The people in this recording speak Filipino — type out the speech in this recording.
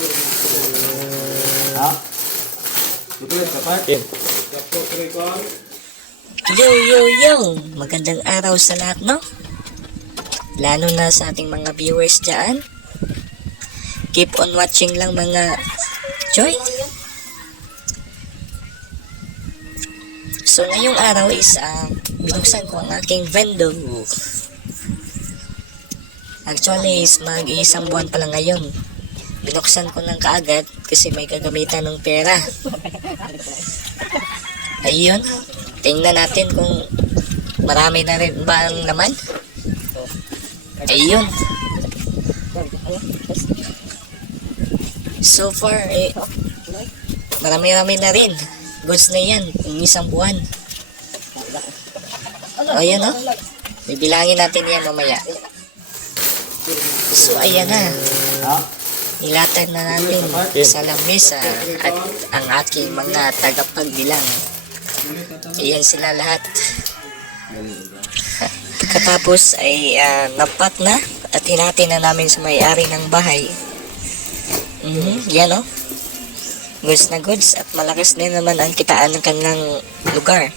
Ha? Tutuloy ka pa? Yo! Magandang araw sa lahat, no? Lalo na sa ating mga viewers dyan. Keep on watching lang mga Joy. So ngayong araw is binuksan ko ang aking vendor. Actually is mag-iisang buwan pa lang ngayon. Binuksan ko lang kaagad kasi may gagamitan ng pera. Ayun. Tingnan natin kung marami na rin ba ang laman. Ayun. So far, marami-rami na rin. Goods na yan, yung isang buwan. Ayun o. Bibilangin natin yan mamaya. So ayan na. Nilatag na natin sa lamesa at ang aking mga tagapagbilang. Ayan sila lahat. Pagkatapos ay napak na at hinati na namin sa may-ari ng bahay. Yan o. Goods na goods at malakas din naman ang kitaan ng kanilang lugar.